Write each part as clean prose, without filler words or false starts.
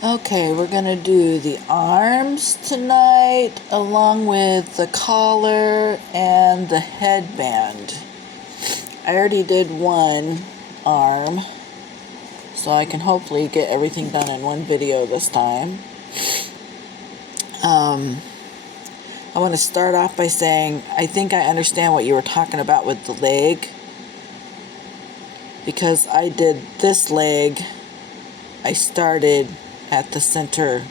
Okay, we're gonna do the arms tonight, along with the collar and the headband. I already did one arm, so I can hopefully get everything done in one video this time. I want to start off by saying I think I understand what you were talking about with the leg, because I did this leg. I started at the center,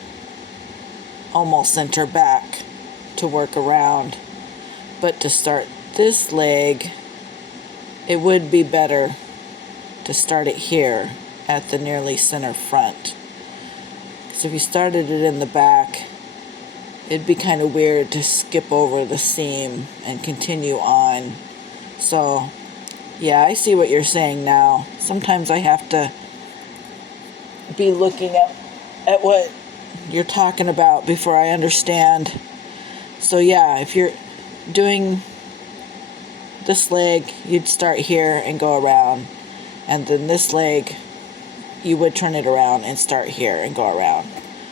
almost center back, to work around, but to start this leg, it would be better to start it here at the nearly center front, because if you started it in the back, it'd be kind of weird to skip over the seam and continue on. So yeah, I see what you're saying now. Sometimes I have to be looking at what you're talking about before I understand. So yeah, if you're doing this leg, you'd start here and go around, and then this leg, you would turn it around and start here and go around.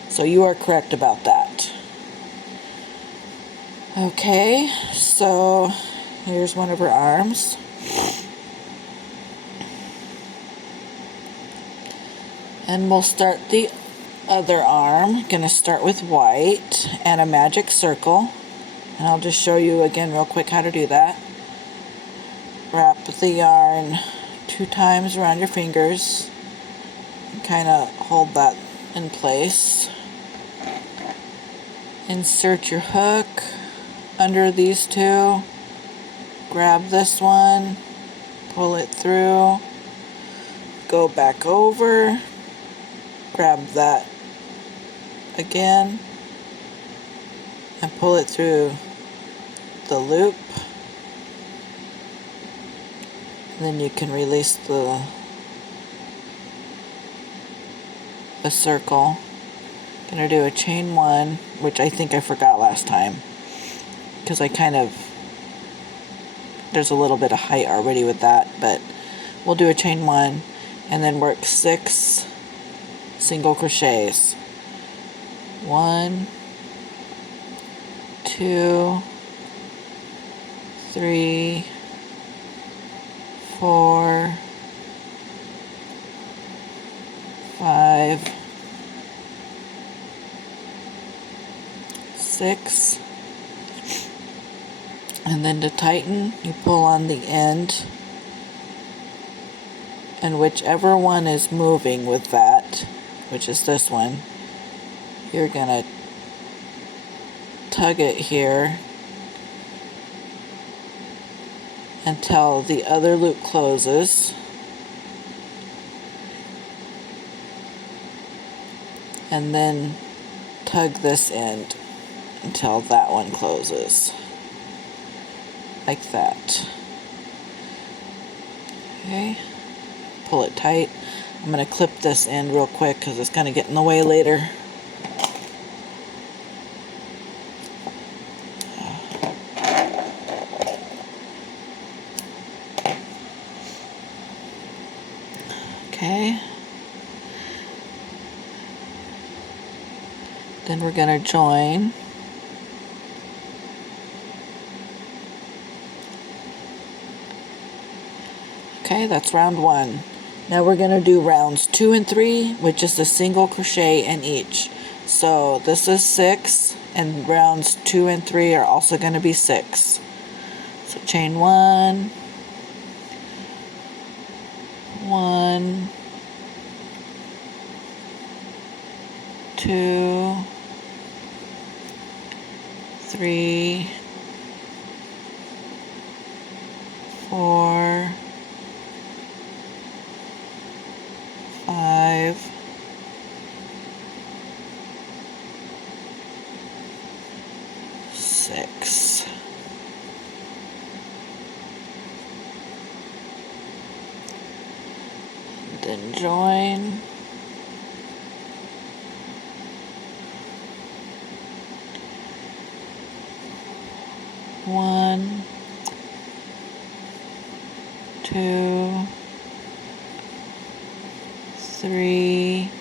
So you are correct about that. Okay, so here's one of her arms. And we'll start the other arm. Gonna start with white and a magic circle. And I'll just show you again real quick how to do that. Wrap the yarn 2 times around your fingers and kind of hold that in place. Insert your hook under these 2. Grab this one, pull it through, go back over, grab that again, and pull it through the loop. And then you can release the circle. Gonna do a chain 1, which I think I forgot last time, because there's a little bit of height already with that, but we'll do a chain 1 and then work 6 single crochets. 1, 2, 3, 4, 5, 6, and then to tighten, you pull on the end, and whichever one is moving with that, which is this one, you're gonna tug it here until the other loop closes, and then tug this end until that one closes, like that. Okay, pull it tight. I'm going to clip this end real quick because it's going to get in the way later. Okay. Then we're going to join. Okay, that's round 1. Now we're going to do rounds 2 and 3, which is a single crochet in each. So this is 6, and rounds 2 and 3 are also going to be 6. So chain 1, 1, 2, 3, 4, 5, 6. Then join. One, 2, 3,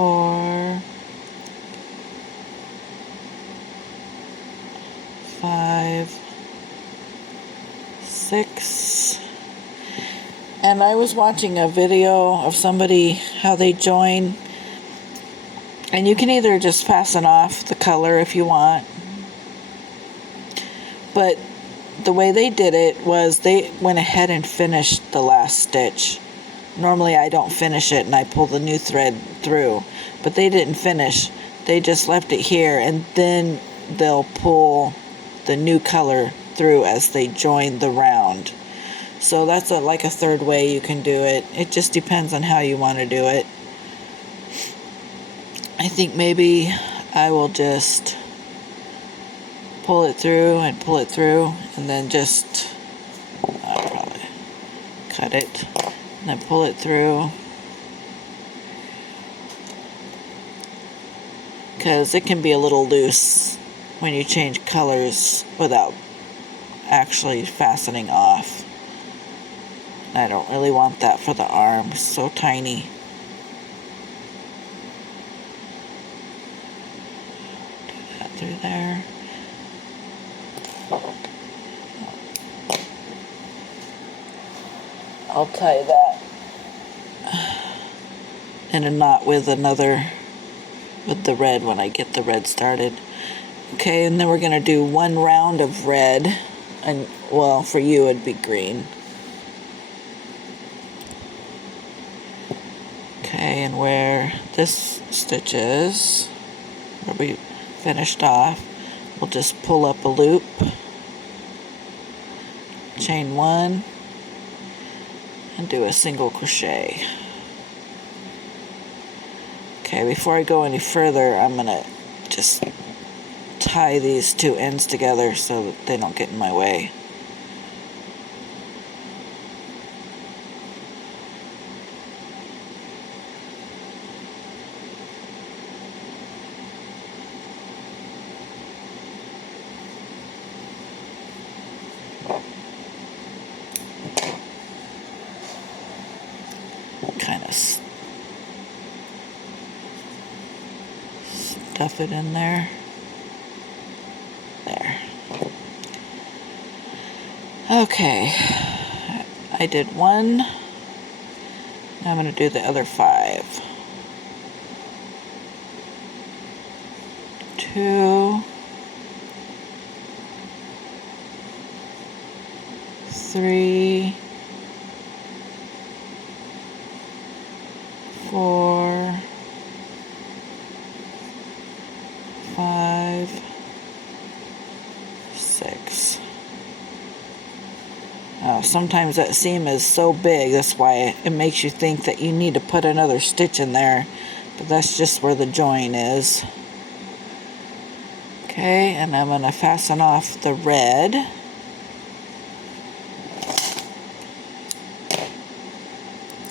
4, 5, 6. And I was watching a video of somebody, how they join, and you can either just fasten off the color if you want, but the way they did it was they went ahead and finished the last stitch. Normally I don't finish it and I pull the new thread through, but they didn't finish. They just left it here, and then they'll pull the new color through as they join the round. So that's like a third way you can do it. It just depends on how you want to do it. I think maybe I will just pull it through and pull it through, and then just I'll probably cut it and then pull it through, because it can be a little loose when you change colors without actually fastening off. I don't really want that for the arm, it's so tiny. Do that through there. I'll tie that in a knot with the red when I get the red started. Okay, and then we're going to do one round of red, and well, for you it'd be green. Okay, and where this stitch is, where we finished off, we'll just pull up a loop, chain 1, and do a single crochet. Okay, before I go any further, I'm going to just tie these two ends together so that they don't get in my way. Kind of stuff it in there. There. Okay, I did one. Now I'm going to do the other 5. 2, 3, 4, 5, 6. Sometimes that seam is so big, that's why it makes you think that you need to put another stitch in there, but that's just where the join is. Okay, and I'm going to fasten off the red.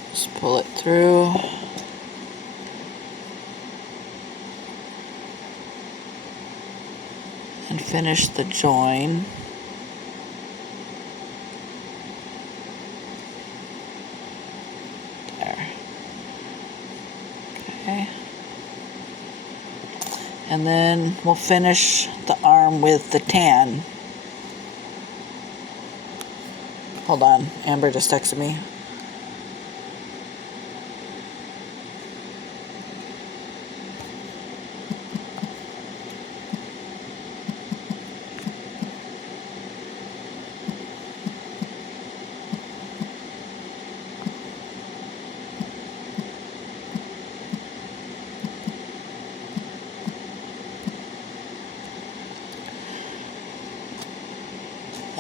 Just pull it through. And finish the join. There. Okay. And then we'll finish the arm with the tan. Hold on, Amber just texted me.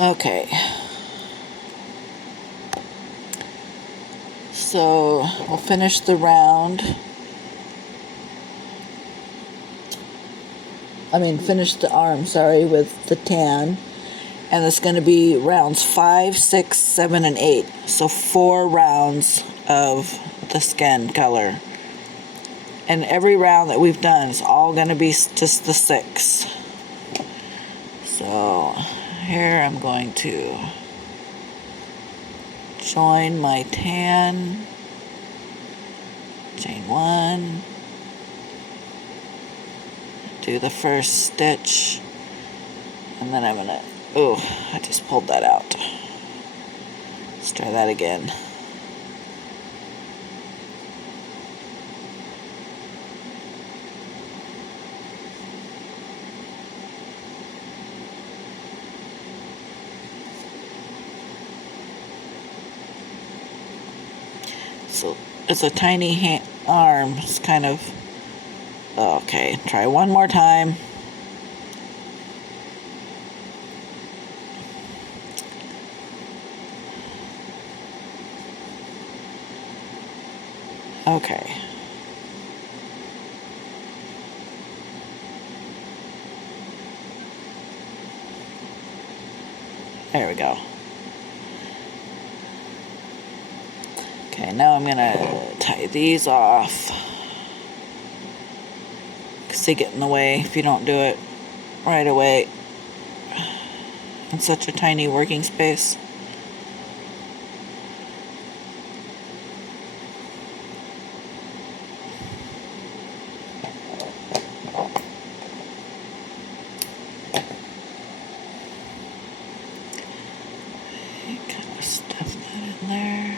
Okay, so we'll finish the round. Finish the arm, sorry, with the tan. And it's going to be rounds 5, 6, 7, and 8. So 4 rounds of the skin color. And every round that we've done is all going to be just the 6. So here I'm going to join my tan, chain 1, do the first stitch, and then I'm gonna, oh, I just pulled that out. Let's try that again. So it's a tiny arm. It's kind of, okay, try one more time. Okay. There we go. Okay, now I'm gonna tie these off, because they get in the way if you don't do it right away in such a tiny working space. Kind of stuff that in there.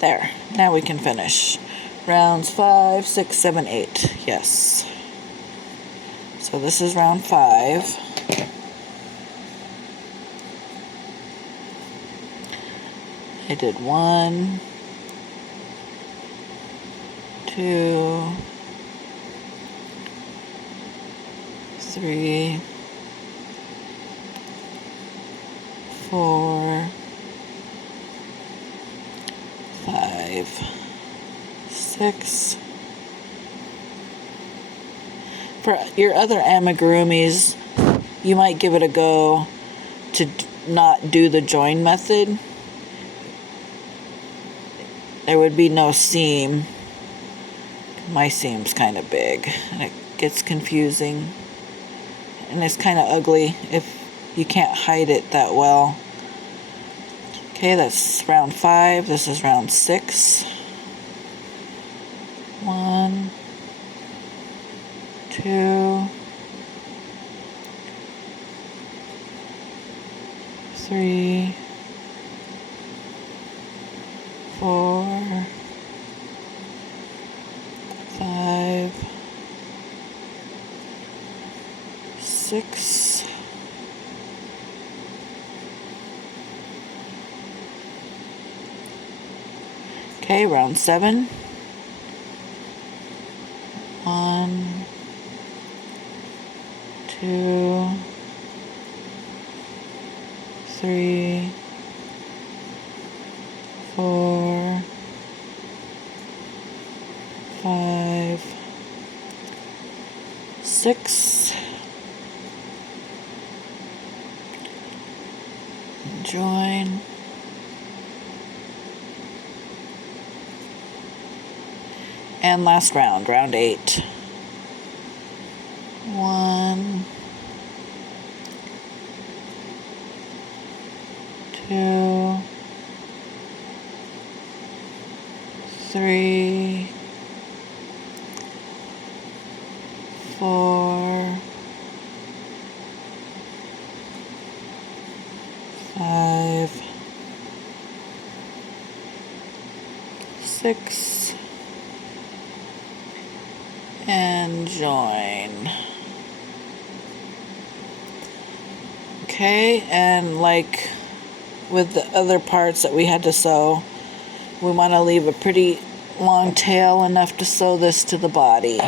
There. Now we can finish. Rounds 5, 6, 7, 8. Yes. So this is round 5. I did 1, 2, 3, 4, 5, 6. For your other amigurumis, you might give it a go to not do the join method. There would be no seam. My seam's kind of big, and it gets confusing. And it's kind of ugly if you can't hide it that well. Okay, that's round 5. This is round 6. 1, 2, 3, 4, 5, 6. Okay, round 7. 1, 2, 3, 4, 5, 6. Join. And last round, round 8. 1, 2, 3, 4, 5, 6, and join. Okay, and like with the other parts that we had to sew, we want to leave a pretty long tail, enough to sew this to the body.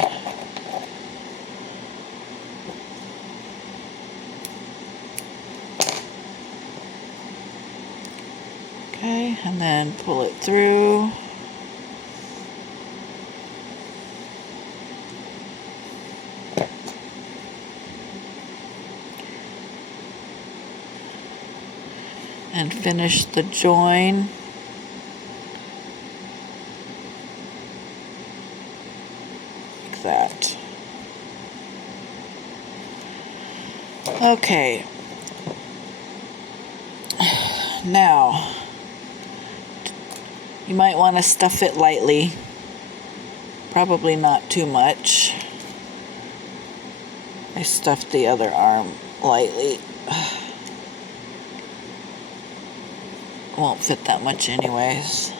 Okay, and then pull it through. And finish the join. Like that. Okay. Now, you might want to stuff it lightly. Probably not too much. I stuffed the other arm lightly. Won't fit that much anyways.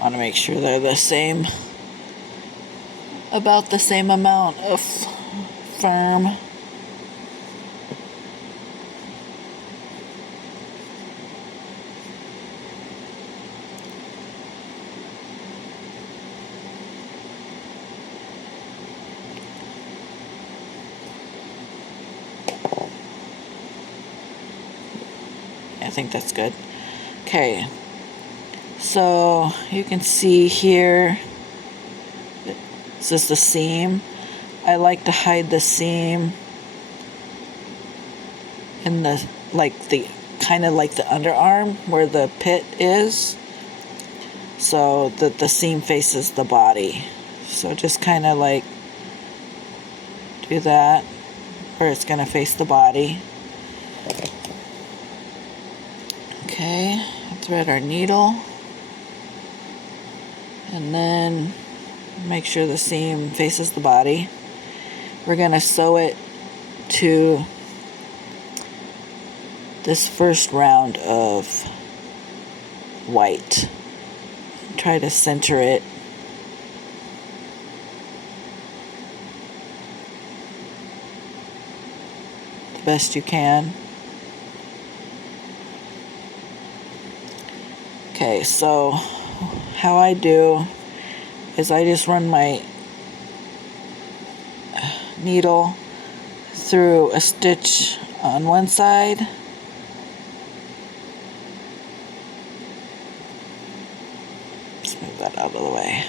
Want to make sure they're the same, about the same amount of firm. I think that's good. Okay. So you can see here, this is the seam. I like to hide the seam in the kind of like the underarm where the pit is, so that the seam faces the body. So just kind of like do that where it's going to face the body. Okay, thread our needle. And then make sure the seam faces the body. We're going to sew it to this first round of white. Try to center it. The best you can. Okay, so how I do is I just run my needle through a stitch on one side, let's move that out of the way,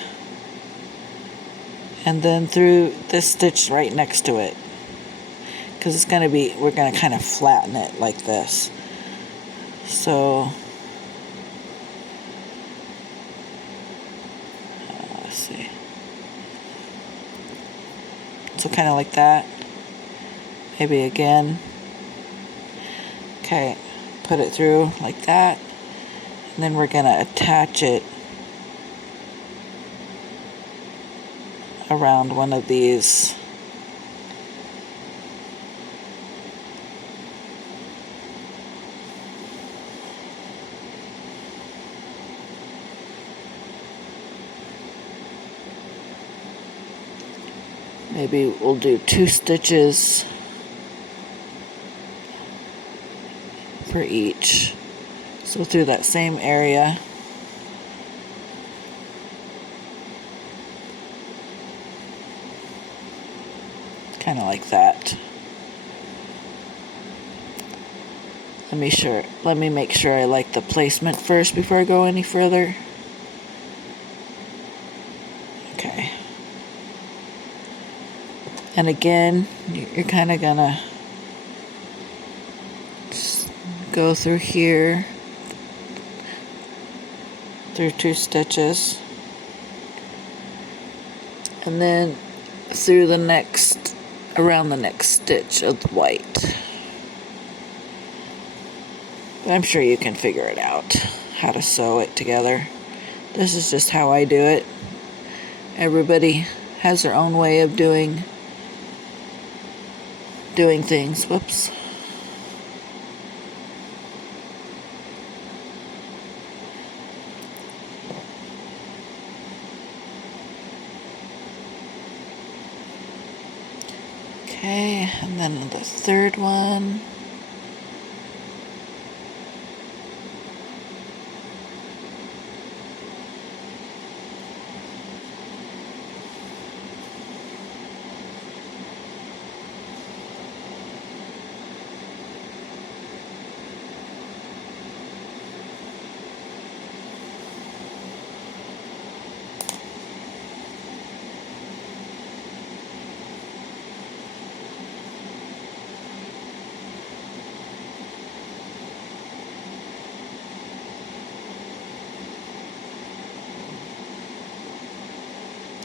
and then through this stitch right next to it, because it's going to be, we're going to kind of flatten it like this. So so kind of like that, maybe again. Okay, put it through like that, and then we're gonna attach it around one of these maybe we'll do 2 stitches for each. So through that same area. Kind of like that. Let me make sure I like the placement first before I go any further. Okay. And again, you're kind of gonna just go through here, through 2 stitches, and then through the next, around the next stitch of the white. But I'm sure you can figure it out, how to sew it together. This is just how I do it. Everybody has their own way of doing things. Whoops. Okay, and then the third one.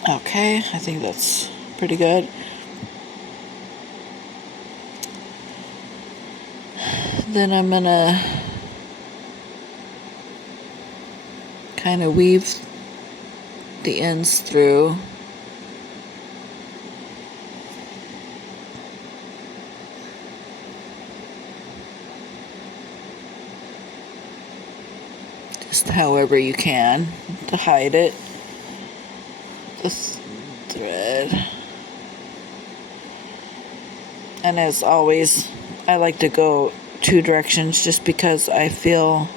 Okay, I think that's pretty good. Then I'm gonna kind of weave the ends through. Just however you can to hide it. This thread. And as always, I like to go 2 directions just because I feel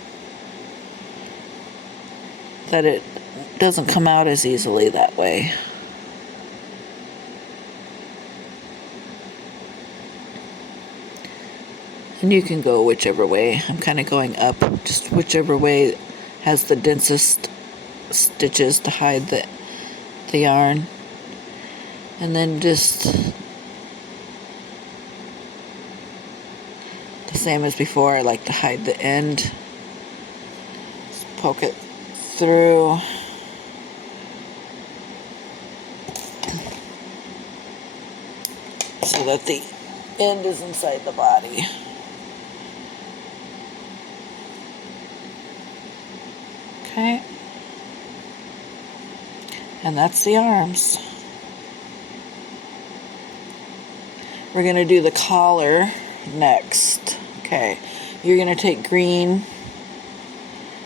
that it doesn't come out as easily that way. And you can go whichever way. I'm kind of going up, just whichever way has the densest stitches to hide the yarn. And then just the same as before, I like to hide the end. Just poke it through. So that the end is inside the body. Okay. And that's the arms. We're going to do the collar next. Okay. You're going to take green.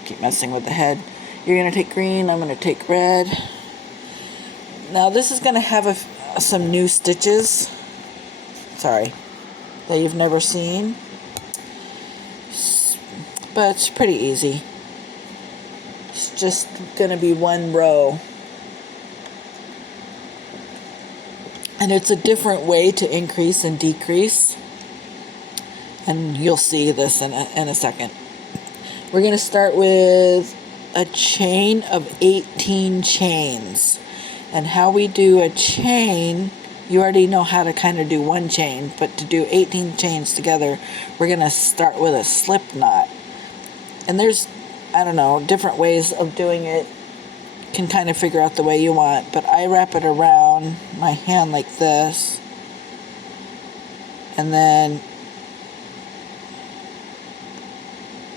Keep messing with the head. You're going to take green. I'm going to take red. Now this is going to have some new stitches. Sorry. That you've never seen. But it's pretty easy. It's just going to be one row. And it's a different way to increase and decrease. And you'll see this in a second. We're going to start with a chain of 18 chains. And how we do a chain, you already know how to kind of do one chain. But to do 18 chains together, we're going to start with a slip knot. And there's, I don't know, different ways of doing it. Can kind of figure out the way you want, but I wrap it around my hand like this, and then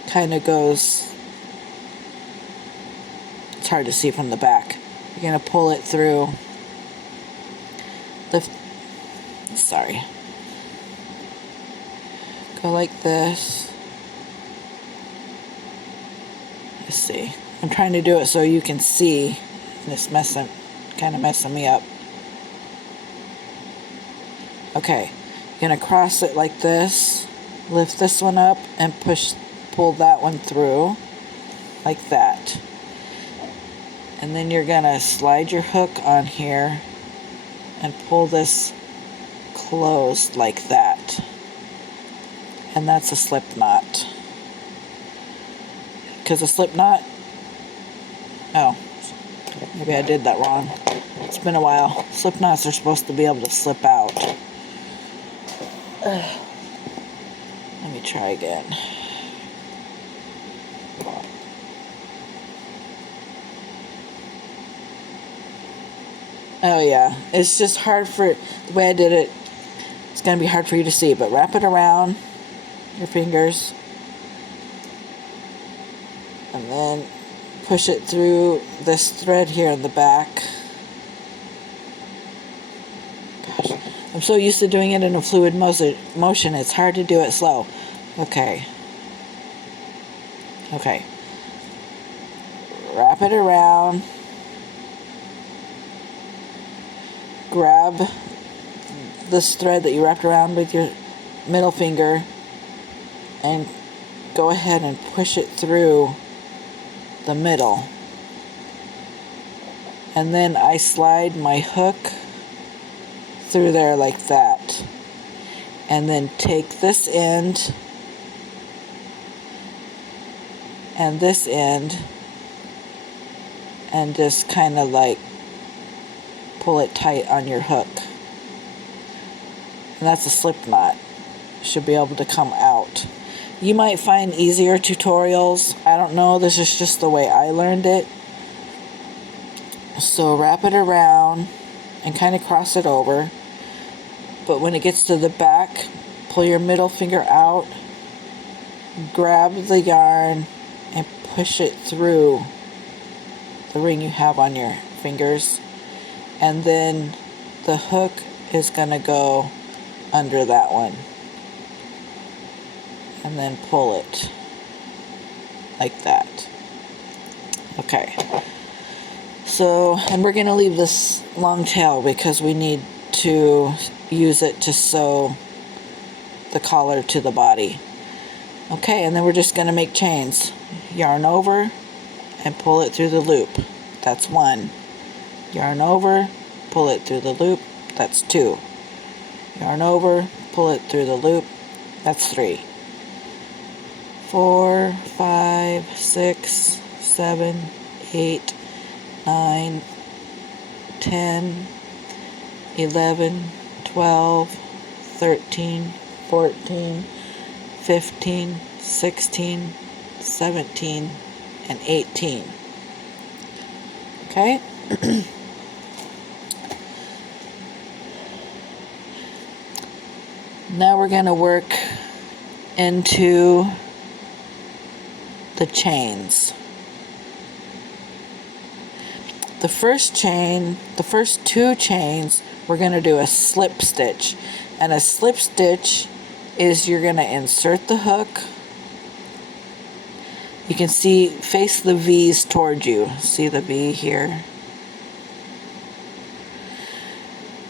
kind of goes, it's hard to see from the back. You're going to pull it through, go like this. Let's see. I'm trying to do it so you can see, and it's kind of messing me up. Okay, you're gonna cross it like this, lift this one up, and pull that one through, like that. And then you're gonna slide your hook on here, and pull this closed like that. And that's a slip knot. Because a slip knot, oh, maybe I did that wrong. It's been a while. Slip knots are supposed to be able to slip out. Let me try again. Oh yeah, it's just hard the way I did it, it's going to be hard for you to see, but wrap it around your fingers. And then push it through this thread here in the back. Gosh, I'm so used to doing it in a fluid motion, it's hard to do it slow. Okay. Okay. Wrap it around. Grab this thread that you wrapped around with your middle finger and go ahead and push it through the middle. And then I slide my hook through there like that. And then take this end and this end and just kind of like pull it tight on your hook. And that's a slip knot. Should be able to come out. You might find easier tutorials. I don't know. This is just the way I learned it. So wrap it around and kind of cross it over. But when it gets to the back, pull your middle finger out, grab the yarn, and push it through the ring you have on your fingers. And then the hook is going to go under that one. And then pull it like that. Okay. So, and we're going to leave this long tail because we need to use it to sew the collar to the body. Okay, and then we're just going to make chains. Yarn over and pull it through the loop. That's 1. Yarn over, pull it through the loop. That's 2. Yarn over, pull it through the loop. That's 3. 4, 5, 6, 7, 8, 9, 10, 11, 12, 13, 14, 15, 16, 17, and 18. Okay? Now we're going to work into the chains. The first 2 chains, we're going to do a slip stitch. And a slip stitch is you're going to insert the hook. You can see, face the V's toward you. See the V here?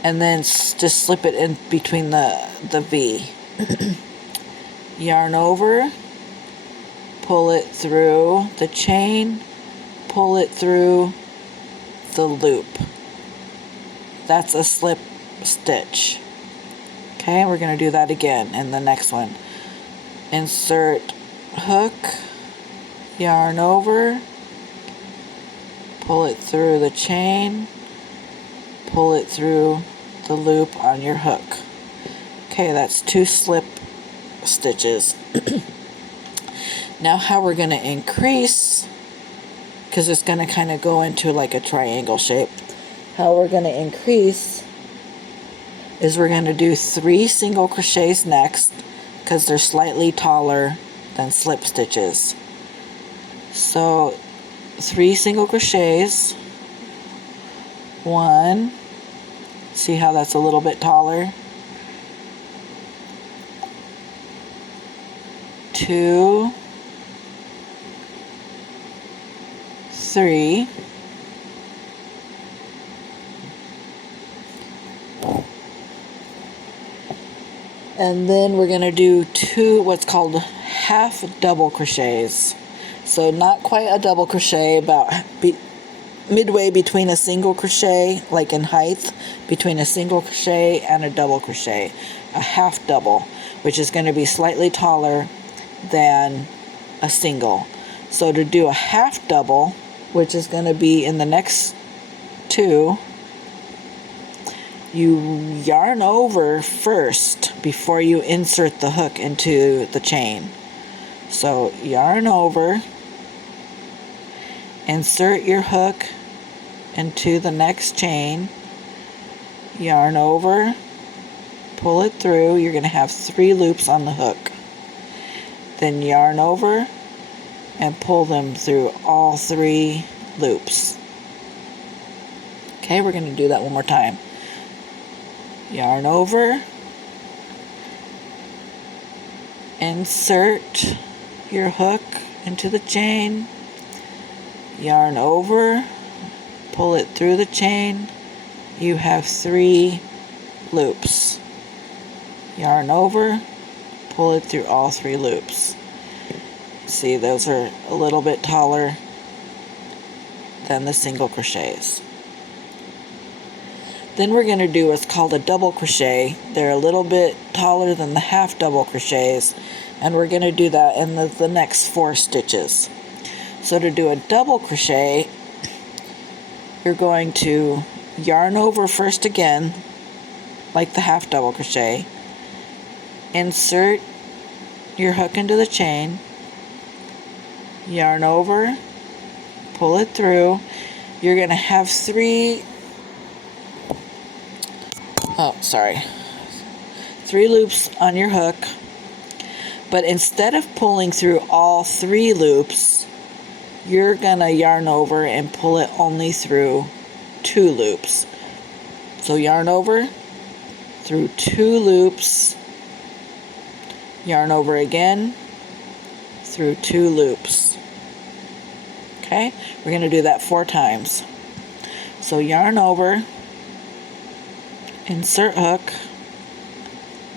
And then just slip it in between the V. Yarn over, pull it through the chain, pull it through the loop. That's a slip stitch. Okay, we're going to do that again in the next one. Insert hook, yarn over, pull it through the chain, pull it through the loop on your hook. Okay, that's 2 slip stitches. Now how we're going to increase, because it's going to kind of go into like a triangle shape. How we're going to increase is we're going to do 3 single crochets next, because they're slightly taller than slip stitches. So 3 single crochets. 1, see how that's a little bit taller? 2, 3, and then we're going to do 2 what's called half double crochets. So not quite a double crochet, about midway between a single crochet, like in height, between a single crochet and a double crochet. A half double, which is going to be slightly taller than a single. So to do a half double, which is going to be in the next 2, you yarn over first before you insert the hook into the chain. So yarn over, insert your hook into the next chain, yarn over, pull it through. You're going to have 3 loops on the hook. Then yarn over and pull them through all 3 loops. Okay, we're going to do that one more time. Yarn over, insert your hook into the chain, yarn over, pull it through the chain. You have 3 loops. Yarn over, pull it through all 3 loops. See, those are a little bit taller than the single crochets. Then we're going to do what's called a double crochet. They're a little bit taller than the half double crochets, and we're going to do that in the next 4 stitches. So to do a double crochet, you're going to yarn over first again, like the half double crochet, insert your hook into the chain, yarn over, pull it through. you're going to have three loops on your hook, but instead of pulling through all 3 loops, you're going to yarn over and pull it only through 2 loops. So yarn over through 2 loops, yarn over again through 2 loops. Okay, we're going to do that 4 times. So yarn over, insert hook,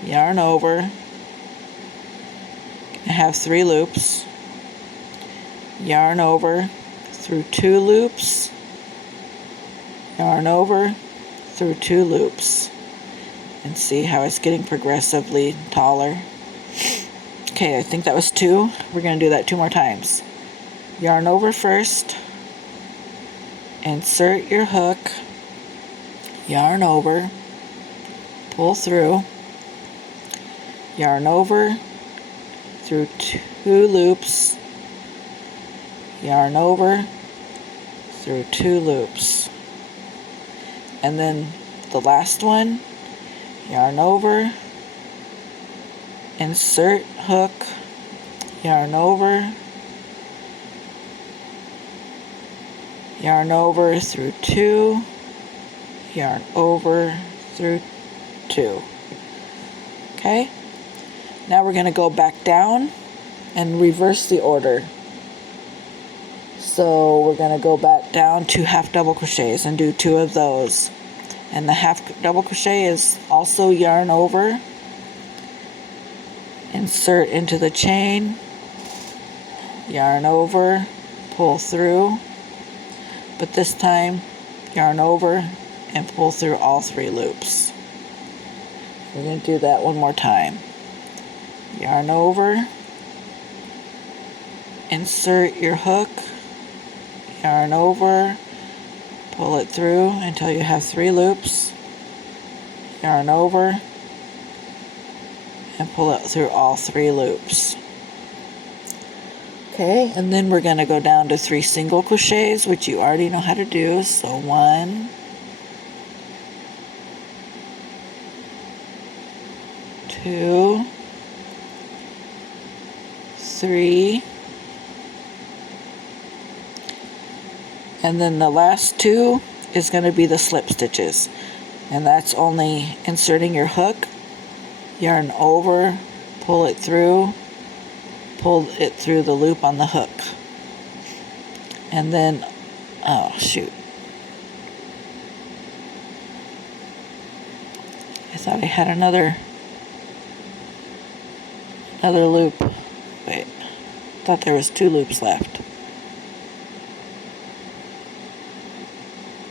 yarn over, have 3 loops, yarn over through 2 loops, yarn over through 2 loops, and see how it's getting progressively taller. Okay, I think that was 2. We're going to do that 2 more times. Yarn over first, insert your hook, yarn over, pull through, yarn over through 2 loops, yarn over through 2 loops, and then the last one, yarn over, insert hook, yarn over through 2, yarn over through 2. Okay, now we're going to go back down and reverse the order. So we're going to go back down to half double crochets and do 2 of those. And the half double crochet is also yarn over, insert into the chain, yarn over, pull through, but this time yarn over and pull through all 3 loops. We're going to do that one more time. Yarn over, insert your hook, yarn over, pull it through until you have 3 loops, yarn over, and pull it through all 3 loops. Okay, and then we're going to go down to 3 single crochets, which you already know how to do. So 1, 2, 3, and then the last 2 is going to be the slip stitches, and that's only inserting your hook, yarn over, pull it through the loop on the hook, and then oh shoot, I thought I had another loop. Wait, I thought there was 2 loops left.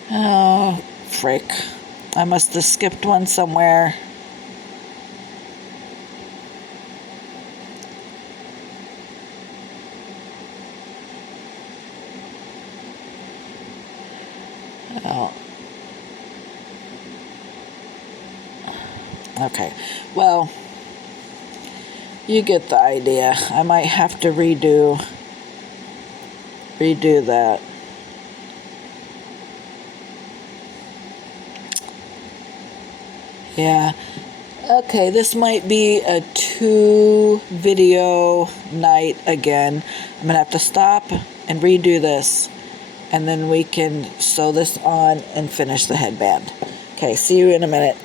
Oh, frick. I must have skipped one somewhere. Oh. Okay, well, you get the idea. I might have to redo that. Yeah. Okay, this might be a 2 video night again. I'm going to have to stop and redo this, and then we can sew this on and finish the headband. Okay, see you in a minute.